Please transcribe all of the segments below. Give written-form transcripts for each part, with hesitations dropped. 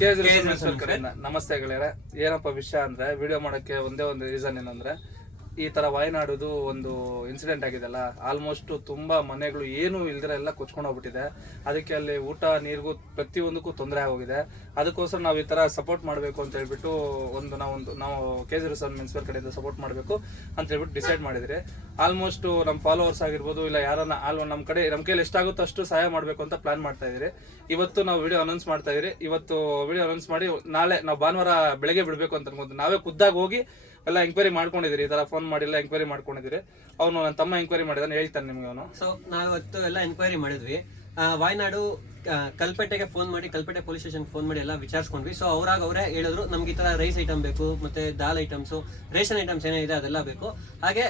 ಕಡೆಯಿಂದ ನಮಸ್ತೆ ಗೆಳೆಯರೆ. ಏನಪ್ಪ ವಿಷಯ ಅಂದ್ರೆ ವಿಡಿಯೋ ಮಾಡಕ್ಕೆ ಒಂದೇ ಒಂದು ರೀಸನ್ ಏನಂದ್ರೆ ಈ ತರ ವಾಯನಾಡುದು ಒಂದು ಇನ್ಸಿಡೆಂಟ್ ಆಗಿದೆಲ್ಲ. ಆಲ್ಮೋಸ್ಟ್ ತುಂಬಾ ಮನೆಗಳು ಏನು ಇಲ್ದಿರ ಎಲ್ಲ ಕೊಚ್ಕೊಂಡು ಹೋಗ್ಬಿಟ್ಟಿದೆ. ಅದಕ್ಕೆ ಅಲ್ಲಿ ಊಟ ನೀರಿಗೂ ಪ್ರತಿಯೊಂದಕ್ಕೂ ತೊಂದರೆ ಆಗೋಗಿದೆ. ಅದಕ್ಕೋಸ್ಕರ ನಾವು ಈ ತರ ಸಪೋರ್ಟ್ ಮಾಡಬೇಕು ಅಂತ ಹೇಳ್ಬಿಟ್ಟು ನಾವು KG ರಿಸರ್ವ್ ಮೆನ್ಸ್ವೇರ್ ಕಡೆಯಿಂದ ಸಪೋರ್ಟ್ ಮಾಡಬೇಕು ಅಂತ ಹೇಳ್ಬಿಟ್ಟು ಡಿಸೈಡ್ ಮಾಡಿದ್ರಿ. ಆಲ್ಮೋಸ್ಟ್ ನಮ್ಮ ಫಾಲೋವರ್ಸ್ ಆಗಿರ್ಬೋದು, ಇಲ್ಲ ಯಾರನ್ನ ನಮ್ಮ ಕೈಯಲ್ಲಿ ಎಷ್ಟಾಗುತ್ತೋ ಅಷ್ಟು ಸಹಾಯ ಮಾಡಬೇಕು ಅಂತ ಪ್ಲಾನ್ ಮಾಡ್ತಾ ಇದೀರಿ. ಇವತ್ತು ನಾವು ವಿಡಿಯೋ ಅನೌನ್ಸ್ ಮಾಡ್ತಾ ಇದೀರಿ. ಇವತ್ತು ವಿಡಿಯೋ ಅನೌನ್ಸ್ ಮಾಡಿ ನಾಳೆ ನಾವು ಭಾನುವಾರ ಬೆಳಗ್ಗೆ ಬಿಡಬೇಕು ಅಂತ ಅನ್ಕೊಂತೀವಿ. ನಾವೇ ಖುದ್ದಾಗಿ ಹೋಗಿ ಎಲ್ಲ ಎಂಕ್ವೈರಿ ಮಾಡ್ಕೊಂಡಿದ್ದೀರಿ. ಈ ತರ ಫೋನ್ ಮಾಡಿ ಎಲ್ಲ ಎಂಕ್ವೈರಿ ಮಾಡ್ಕೊಂಡಿದ್ದೀರಿ. ಅವನು ನನ್ನ ತಮ್ಮ ಎಂಕ್ವೈರಿ ಮಾಡಿದಾನೆ, ಹೇಳ್ತಾನೆ ನಿಮ್ಗೆ ಅವನು. ಸೊ ನಾವಿವತ್ತು ಎಲ್ಲ ಎಂಕ್ವೈರಿ ಮಾಡಿದ್ವಿ. ವಾಯನಾಡು ಕಲ್ಪೇಟೆಗೆ ಫೋನ್ ಮಾಡಿ, ಕಲ್ಪೇಟೆ ಪೊಲೀಸ್ ಸ್ಟೇಷನ್ ಫೋನ್ ಮಾಡಿ ಎಲ್ಲ ವಿಚಾರಿಸ್ಕೊಂಡ್ವಿ. ಸೊ ಅವರೇ ಹೇಳಿದ್ರು ನಮ್ಗೆ ಈ ತರ ರೈಸ್ ಐಟಮ್ ಬೇಕು, ಮತ್ತೆ ದಾಲ್ ಐಟಮ್ಸ್, ರೇಷನ್ ಐಟಮ್ಸ್ ಏನಿದೆ ಅದೆಲ್ಲ ಬೇಕು, ಹಾಗೆ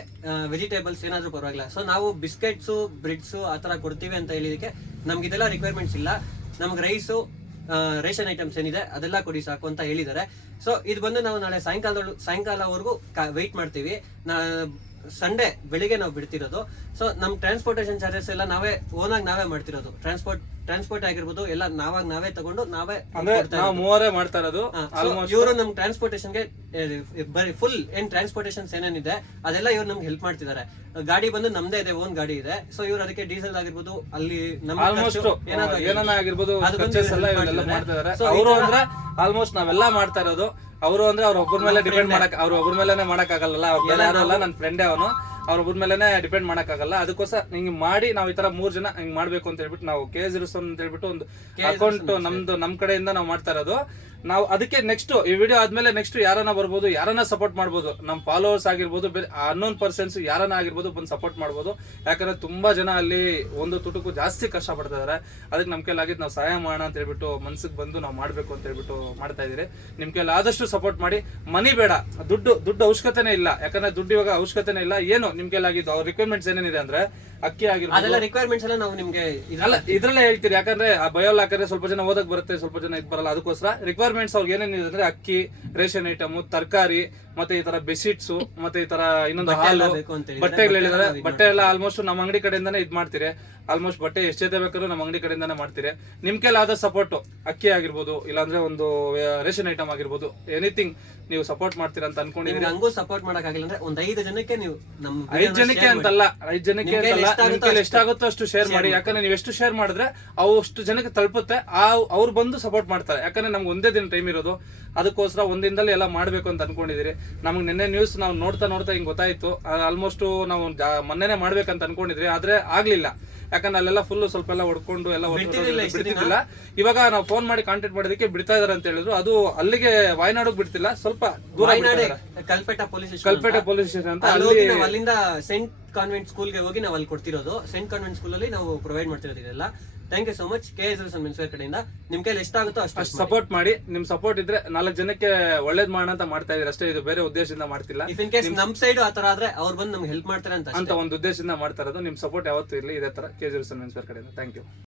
ವೆಜಿಟೇಬಲ್ಸ್ ಏನಾದ್ರೂ ಪರವಾಗಿಲ್ಲ. ಸೊ ನಾವು ಬಿಸ್ಕೆಟ್ಸ್, ಬ್ರೆಡ್ಸ್ ಆ ತರ ಕೊಡ್ತೀವಿ ಅಂತ ಹೇಳಿದಕ್ಕೆ ನಮ್ಗೆ ಇದೆಲ್ಲ ರಿಕ್ವೈರ್ಮೆಂಟ್ಸ್ ಇಲ್ಲ, ನಮ್ಗೆ ರೈಸು, ರೇಷನ್ ಐಟಮ್ಸ್ ಏನಿದೆ ಅದೆಲ್ಲ ಕೊಡಿ ಸಾಕು ಅಂತ ಹೇಳಿದ್ದಾರೆ. ಸೊ ಇದು ಬಂದು ನಾವು ನಾಳೆ ಸಾಯಂಕಾಲವರೆಗೂ ವೆಯ್ಟ್ ಮಾಡ್ತೀವಿ. ಸಂಡೇ ಬೆಳಿಗ್ಗೆ ನಾವು ಬಿಡ್ತಿರೋದು. ಸೊ ನಮ್ ಟ್ರಾನ್ಸ್ಪೋರ್ಟೇಷನ್ ಚಾರ್ಜಸ್ ಎಲ್ಲ ನಾವೇ ಮಾಡ್ತಿರೋದು. ಟ್ರಾನ್ಸ್ಪೋರ್ಟ್ ಆಗಿರ್ಬೋದು ಎಲ್ಲ ನಾವೇ ತಗೊಂಡು ನಾವೇ ಮೂವರೇ ಮಾಡ್ತಾ ಇರೋದು. ಇವರು ನಮ್ ಟ್ರಾನ್ಸ್ಪೋರ್ಟೇಷನ್ಗೆ ಬರೀ ಫುಲ್ ಟ್ರಾನ್ಸ್ಪೋರ್ಟೇಷನ್ಸ್ ಏನೇನಿದೆ ಅದೆಲ್ಲ ಇವ್ರು ನಮ್ಗೆ ಹೆಲ್ಪ್ ಮಾಡ್ತಿದ್ದಾರೆ. ಗಾಡಿ ಬಂದು ನಮ್ದೇ ಇದೆ, ಓನ್ ಗಾಡಿ ಇದೆ. ಸೊ ಇವ್ರು ಅದಕ್ಕೆ ಡೀಸೆಲ್ ಆಗಿರ್ಬೋದು, ಅಲ್ಲಿ ಆಗಿರ್ಬೋದು ಅವರು ಅಂದ್ರೆ ಆಲ್ಮೋಸ್ಟ್ ನಾವೆಲ್ಲ ಮಾಡ್ತಾ ಇರೋದು. ಅವರು ಅಂದ್ರೆ ಅವ್ರ ಒಬ್ಬರ ಮೇಲೆ ಡಿಪೆಂಡ್ ಒಬ್ಬರ ಮೇಲೆ ಮಾಡಕ್ ಆಗಲ್ಲ. ಯಾರು ಅಲ್ಲ, ನನ್ನ ಫ್ರೆಂಡೇ ಅವನು. ಅವ್ರೊಬ್ಬರ ಮೇಲೆನೆ ಡಿಪೆಂಡ್ ಮಾಡಕ್ ಆಗಲ್ಲ. ಅದಕ್ಕೋಸ್ಕರ ಹಿಂಗ್ ಮಾಡಿ ನಾವು ಈ ತರ 3 ಜನ ಹಿಂಗ್ ಮಾಡ್ಬೇಕು ಅಂತ ಹೇಳ್ಬಿಟ್ಟು ನಾವು KG ರಿಸರ್ವ್ ಅಂತ ಹೇಳ್ಬಿಟ್ಟು ಒಂದು ಅಕೌಂಟ್ ನಮ್ ಕಡೆಯಿಂದ ನಾವು ಮಾಡ್ತಾ ಇರೋದು. ನಾವು ಅದಕ್ಕೆ ನೆಕ್ಸ್ಟ್ ಈ ವಿಡಿಯೋ ಆದ್ಮೇಲೆ ನೆಕ್ಸ್ಟ್ ಯಾರನ್ನ ಬರ್ಬೋದು, ಯಾರನ್ನ ಸಪೋರ್ಟ್ ಮಾಡ್ಬೋದು, ನಮ್ ಫಾಲೋವರ್ಸ್ ಆಗಿರ್ಬೋದು, ಅನ್ನೋನ್ ಪರ್ಸನ್ಸ್ ಯಾರನ್ನ ಆಗಿರ್ಬೋದು ಬಂದು ಸಪೋರ್ಟ್ ಮಾಡ್ಬೋದು. ಯಾಕಂದ್ರೆ ತುಂಬಾ ಜನ ಅಲ್ಲಿ ಒಂದು ತುಟುಕು ಜಾಸ್ತಿ ಕಷ್ಟ ಪಡ್ತಾ ಇದಾರೆ. ಅದಕ್ಕೆ ನಮ್ ಕೈಲಾಗಿದ್ದು ನಾವು ಸಹಾಯ ಮಾಡೋಣ ಅಂತ ಹೇಳ್ಬಿಟ್ಟು ಮನ್ಸಿಗೆ ಬಂದು ನಾವು ಮಾಡ್ಬೇಕು ಅಂತ ಹೇಳ್ಬಿಟ್ಟು ಮಾಡ್ತಾ ಇದೀರಿ. ನಿಮ್ ಕೈಲಿ ಆದಷ್ಟು ಸಪೋರ್ಟ್ ಮಾಡಿ. ಮನಿ ಬೇಡ, ದುಡ್ಡು ಅವಶ್ಯಕತೆನೇ ಇಲ್ಲ. ಯಾಕಂದ್ರೆ ದುಡ್ಡು ಇವಾಗ ಅವಶ್ಯಕತೆನೇ ಇಲ್ಲ. ಏನು ನಿಮ್ ಕೈಲಾಗಿದ್ದು ಅವ್ರ ರಿಕ್ವೈರ್ಮೆಂಟ್ಸ್ ಏನೇನಿದೆ ಅಂದ್ರೆ ಅಕ್ಕಿ ಆಗಿರ್ಬೋದು, ರಿಕ್ವೈರ್ಮೆಂಟ್ಸ್ ಎಲ್ಲ ನಾವು ನಿಮ್ಗೆ ಇದ್ರಲ್ಲೇ ಹೇಳ್ತೀರಿ. ಯಾಕಂದ್ರೆ ಆ ಬಯೋಲ್ ಹಾಕಿದ್ರೆ ಸ್ವಲ್ಪ ಜನ ಓದಕ್ ಬರುತ್ತೆ, ಸ್ವಲ್ಪ ಜನ ಇದ್ ಬರಲ್ಲ. ಅದಕ್ಕೋಸ್ಕರ ರಿಕ್ವೈರ್ಮೆಂಟ್ಸ್ ಅವ್ರಿಗೆ ಏನೇನಿದೆ ಅಂದ್ರೆ ಅಕ್ಕಿ, ರೇಷನ್ ಐಟಮ್, ತರಕಾರಿ, ಮತ್ತೆ ಈ ತರ ಬೆಸಿಟ್ಸ್, ಮತ್ತೆ ಈ ತರ ಇನ್ನೊಂದು ಹಾಲು, ಬಟ್ಟೆಗಳು ಹೇಳಿದಾರೆ. ಬಟ್ಟೆ ಎಲ್ಲ ಆಲ್ಮೋಸ್ಟ್ ನಮ್ಮ ಅಂಗಡಿ ಕಡೆಯಿಂದಾನೆ ಇದ್ ಮಾಡ್ತೀರಿ. ಆಲ್ಮೋಸ್ಟ್ ಬಟ್ಟೆ ಎಷ್ಟು ಜೊತೆ ಬೇಕಾದ್ರೂ ನಮ್ಮ ಅಂಗಡಿ ಕಡೆಯಿಂದಾನೆ ಮಾಡ್ತೀರಿ. ನಿಮ್ ಕೈಲಿ ಆದ ಸಪೋರ್ಟ್, ಅಕ್ಕಿ ಆಗಿರ್ಬೋದು, ಇಲ್ಲಾಂದ್ರೆ ಒಂದು ರೇಷನ್ ಐಟಮ್ ಆಗಿರ್ಬೋದು, ಎನಿಥಿಂಗ್ ನೀವು ಸಪೋರ್ಟ್ ಮಾಡ್ತೀರಾ ಅಂತ ಅನ್ಕೊಂಡಿದ್ದೀರಿ. ಹಂಗೂ ಸಪೋರ್ಟ್ ಮಾಡಕ್ ಆಗಿಲ್ಲ ಅಂದ್ರೆ ಒಂದ್ 5 ಜನಕ್ಕೆ ನೀವು 5 ಜನಕ್ಕೆ ಅಂತಲ್ಲ, 5 ಜನಕ್ಕೆ ಅಂತಲ್ಲ, ನಿಮ್ ಕೈಲಿ ಎಷ್ಟಾಗುತ್ತೋ ಅಷ್ಟು ಶೇರ್ ಮಾಡಿ. ಯಾಕಂದ್ರೆ ನೀವು ಎಷ್ಟು ಶೇರ್ ಮಾಡಿದ್ರೆ ಅಷ್ಟು ಜನಕ್ಕೆ ತಲುಪುತ್ತೆ. ಅವ್ರು ಬಂದು ಸಪೋರ್ಟ್ ಮಾಡ್ತಾರೆ. ಯಾಕಂದ್ರೆ ನಮ್ಗೆ ಒಂದೇ ದಿನ ಟೈಮ್ ಇರೋದು. ಅದಕ್ಕೋಸ್ಕರ ಒಂದಿನದಲ್ಲಿ ಎಲ್ಲ ಮಾಡ್ಬೇಕು ಅಂತ ಅನ್ಕೊಂಡಿದೀರಿ. ನಮ್ಗೆ ನಿನ್ನೆ ನ್ಯೂಸ್ ನಾವು ನೋಡ್ತಾ ಹಿಂಗ್ ಗೊತ್ತಾಯ್ತು. ಆಲ್ಮೋಸ್ಟ್ ನಾವು ಮೊನ್ನೆನೆ ಮಾಡ್ಬೇಕಂತ ಅನ್ಕೊಂಡಿದ್ರಿ, ಆದ್ರೆ ಆಗ್ಲಿಲ್ಲ. ಯಾಕಂದ್ರೆ ಅಲ್ಲೆಲ್ಲ ಫುಲ್ ಸ್ವಲ್ಪ ಎಲ್ಲ ಹೊಡ್ಕೊಂಡು ಎಲ್ಲ ಬಿಡ್ತಿದ್ದಿಲ್ಲ. ಇವಾಗ ನಾವು ಫೋನ್ ಮಾಡಿ ಕಾಂಟ್ಯಾಕ್ಟ್ ಮಾಡೋದಕ್ಕೆ ಬಿಡ್ತಾ ಇದಾರೆ ಅಂತ ಹೇಳಿದ್ರು. ಅದು ಅಲ್ಲಿಗೆ ವಾಯನಾಡಿಗೆ ಬಿಡ್ತಿಲ್ಲ, ಸ್ವಲ್ಪ ದೂರ ಕಲ್ಪೇಟೆ ಪೊಲೀಸ್ ಸ್ಟೇಷನ್ ಅಂತ. ಅಲ್ಲಿಂದ ಸೆಂಟ್ ಕಾನ್ವೆಂಟ್ ಸ್ಕೂಲ್ಗೆ ಹೋಗಿ ನಾವು ಅಲ್ಲಿ ಕೊಡ್ತಿರೋದು. ಸೆಂಟ್ ಕಾನ್ವೆಂಟ್ ಸ್ಕೂಲ್ ಅಲ್ಲಿ ನಾವು ಪ್ರೊವೈಡ್ ಮಾಡ್ತಿರೋದು ಇದೆಲ್ಲ. Thank you so much. KG reserve menswear ಕಡೆಯಿಂದ ನಿಮ್ ಕೈಲಿ ಎಷ್ಟಾಗುತ್ತೋ ಅಷ್ಟು ಸಪೋರ್ಟ್ ಮಾಡಿ. ನಿಮ್ ಸಪೋರ್ಟ್ ಇದ್ರೆ 4 ಜನಕ್ಕೆ ಒಳ್ಳೇದ್ ಮಾಡೋಣ ಅಂತ ಮಾಡ್ತಾ ಇದ್ರೆ ಅಷ್ಟೇ. ಇದು ಬೇರೆ ಉದ್ದೇಶದಿಂದ ಮಾಡ್ತಿಲ್ಲ. ಇಫ್ ಇನ್ ಕೇಸ್ ನಮ್ ಸೈಡ್ ಆತರ ಆದ್ರೆ ಅವ್ರು ಬಂದು ನಮ್ಗೆ ಹೆಲ್ಪ್ ಮಾಡ್ತಾರೆ ಅಂತ ಒಂದು ಉದ್ದೇಶದಿಂದ ಮಾಡ್ತಾ ಇರೋದು. ನಿಮ್ ಸಪೋರ್ಟ್ ಯಾವತ್ತೂ ಇರ್ಲಿ ಇದೇ ತರ KG ರಿಸರ್ವ್ ಮೆನ್ಸ್ವೇರ್ ಕಡೆಯಿಂದ. Thank you.